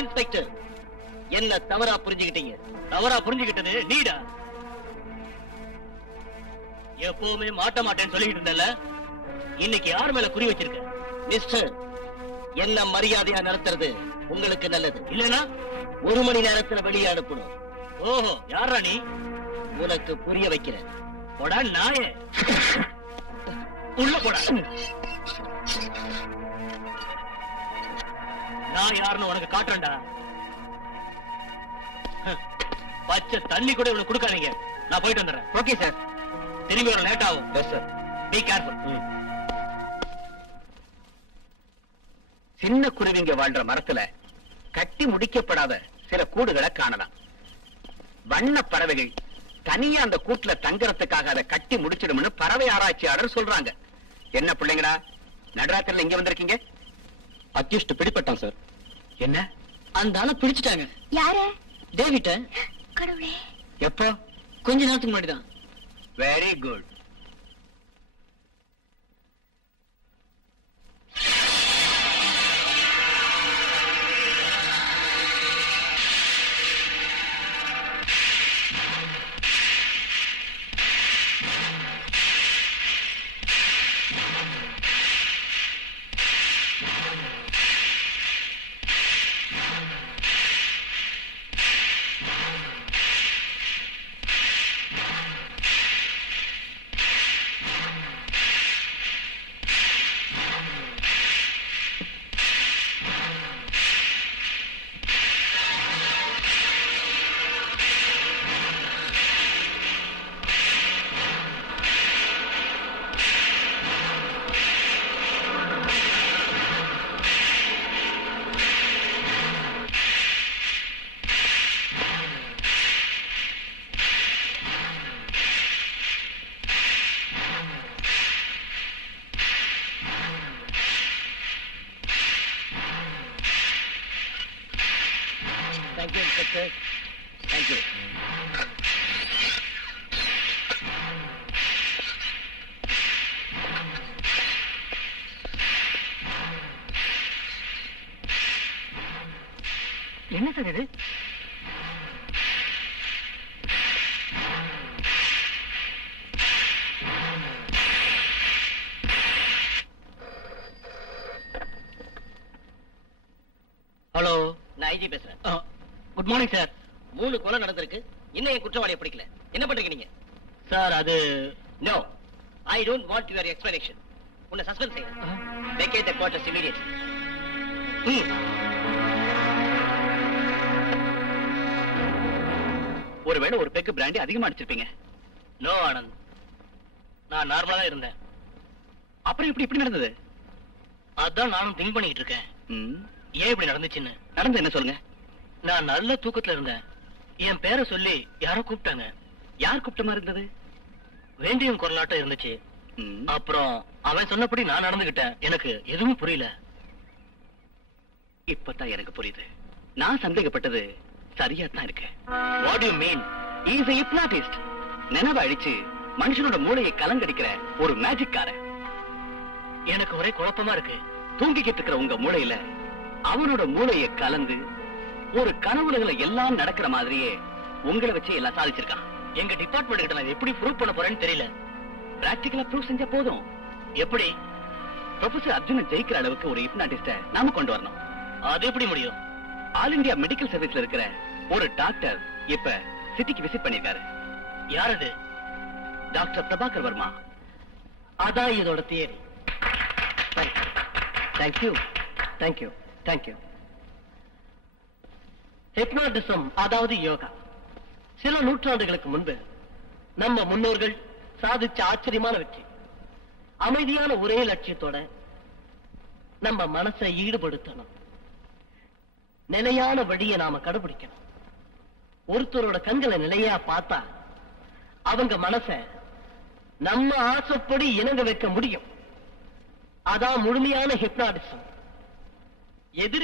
Inspector, என்ன தவறா புரிஞ்சுக்கிட்டீங்க? தவறா புரிஞ்சுக்கிட்டது நீடா? எப்பவுமே மாட்ட மாட்டேன்னு சொல்லிட்டு இருந்தல, இன்னைக்கு யார் மேல குறி வச்சிருக்க? மிஸ்டர், என்ன மரியாதையா நடத்துறது உங்களுக்கு நல்லது. இல்லனா 1 மணி நேரத்துல வெளியே அனுப்பணும். ஓஹோ, யாரா நீ? உனக்கு புரிய வைக்கிறேன். போடா நாயே, உள்ள போடா. நான் யாருன்னு உனக்கு காட்டுறேன்டா. பச்சை தண்ணி கூட இவனுக்கு கொடுக்காதீங்க. நான் போயிட்டு வந்துடுறேன். Okay sir. திரும்பி வர லேட் ஆகும். Yes sir. Be careful. சின்ன குருவிங்க வாழ்ற மரத்துல கட்டி முடிக்கப்படாத சில கூடுகளை காணலாம். வண்ண பறவைகள் தனியா அந்த கூட்டுல தங்கறதுக்காக அதை கட்டி முடிச்சிடும்னு பறவை ஆராய்ச்சியாளர் சொல்றாங்க. என்ன பிள்ளைங்களா, நடராத்திரில இங்க வந்திருக்கீங்க? அக்யூஸ்ட் பிடிபட்டான் சார். என்ன? அந்த ஆளை பிடிச்சிட்டாங்க. யாரு? டேவிட்ட. கடவுளே. எப்போ? கொஞ்ச நேரத்துக்கு முன்னாடி தான். Very good. Thank you, Inspector. Thank you. என்ன சார் இது? ஹலோ, நான் ஐஜி பேசுறேன். Good morning sir. 3 கொலை நடந்திருக்கு. இன்னும் என் குற்றவாளியை பிடிக்கல. என்ன பண்றீங்க நீங்க? சார் அது no, I don't want your explanation. உன்னை சஸ்பெண்ட் செய்யறேன். Vacate the quarters immediately. ஒருவேளை ஒரு பெக்கு பிராண்டி அதிகமா அடிச்சிருப்பீங்க. நோ ஆனந்த், நான் நார்மலா தான் இருந்தேன். அப்புறம் இப்படி நடந்தது? அதான் நானும் திங்க் பண்ணிட்டு இருக்கேன். ஏன் இப்படி நடந்துச்சுன்னு. நடந்து என்ன சொல்லுங்க. நான் நல்ல தூக்கத்துல இருந்தேன். என் பேரை சொல்லி யாரோ கூப்பிட்டாங்க. யார் கூப்பிட்ட மாதிரி இருந்தது? வேண்டியும் குரலாட்டம் இருந்துச்சு. அப்புறம் அவன் சொன்னபடி நான் நடந்துகிட்டேன். எனக்கு எதுவும் புரியல. இப்பதான் எனக்கு புரியுது. நான் சந்தேகப்பட்டது சரியா தான் இருக்கு. What you mean? Is a hypnotist. நினைவை அழிச்சு மனுஷனோட மூளையை கலங்கடிக்கிற ஒரு மேஜிக் காரன். எனக்கு ஒரே குழப்பமா இருக்கு. தூங்கிக்கிட்டு இருக்கிற உங்க மூளையில அவனோட மூளையை கலந்து ஒரு கனவுல எல்லாம் நடக்கிற மாதிரியே உங்களை வச்சு எல்லாம் சாதிச்சிருக்கான். எங்க டிபார்ட்மெண்ட் கிட்ட நான் எப்படி ப்ரூவ் பண்ண போறேன்னு தெரியல. பிராக்டிகலா ப்ரூவ் செஞ்சா போதும். எப்படி? ப்ரொஃபசர் அர்ஜுனன் ஜெயிக்கிற அளவுக்கு ஒரு ஹிப்னாட்டிஸ்ட நாம கொண்டு வரணும். அது எப்படி முடியும்? ஆல் இந்தியா மெடிக்கல் சர்வீஸ்ல இருக்கிற ஒரு டாக்டர் இப்ப சிட்டிக்கு விசிட் பண்ணிருக்காரு. யார் அது? டாக்டர் பிரபாகர் வர்மா. அதான் இதோட theory. Thank you thank you thank you. Hypnotism அதாவது யோகா சில நூற்றாண்டுகளுக்கு முன்பு நம்ம முன்னோர்கள் சாதிச்ச ஆச்சரியமான வெற்றி. அமைதியான ஒரே லட்சியத்தோட நம்ம மனசை ஈடுபடுத்தணும். நிலையான வழியை நாம கடைபிடிக்கணும். ஒருத்தரோட கண்களை நிலையா பார்த்தா அவங்க மனச நம்ம ஆசைப்படி இணங்க வைக்க முடியும். அதான் முழுமையான ஹிப்னாட்டிசம். எதிரி